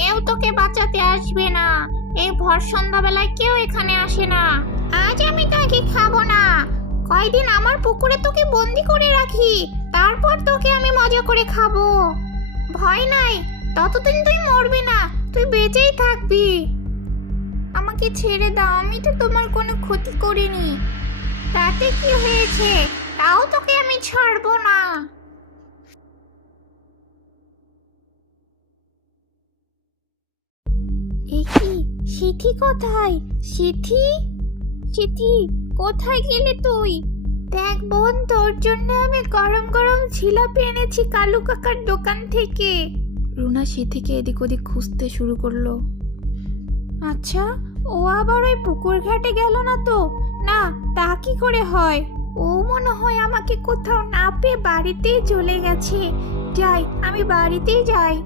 কেউ তোকে বাঁচাতে আসবে না। এই ভর সন্ধ্যাবেলায় কেউ এখানে আসে না। আজ আমি তোকে খাবো না। কয়দিন আমার পুকুরে তোকে বন্দি করে রাখি, তারপর তোকে আমি মজা করে খাবো। ভয় নাই, ততদিন তুই মরবি না, তুই বেঁচেই থাকবি। আমাকে ছেড়ে দাও, আমি তো তোমার কোনো ক্ষতি করিনি। তাতে কি হয়েছে, তাও তোকে আমি ছাড়বো না। এ কি, সিথি কোথায়? সিথি, সিথি কোথায় গেলি তুই? দেখ বোন, তোর জন্য আমি গরম গরম জিলাপি এনেছি কালু কাকার দোকান থেকে। রুনা সিথিকে এদিক ওদিক খুঁজতে শুরু করলো। আচ্ছা, ও আবার ওই পুকুর ঘাটে গেল না তো? না, তা কি করে হয়? ও মনে হয় আমাকে কোথাও না পেয়ে বাড়িতেই চলে গেছে। যাই, আমি বাড়িতেই যাই।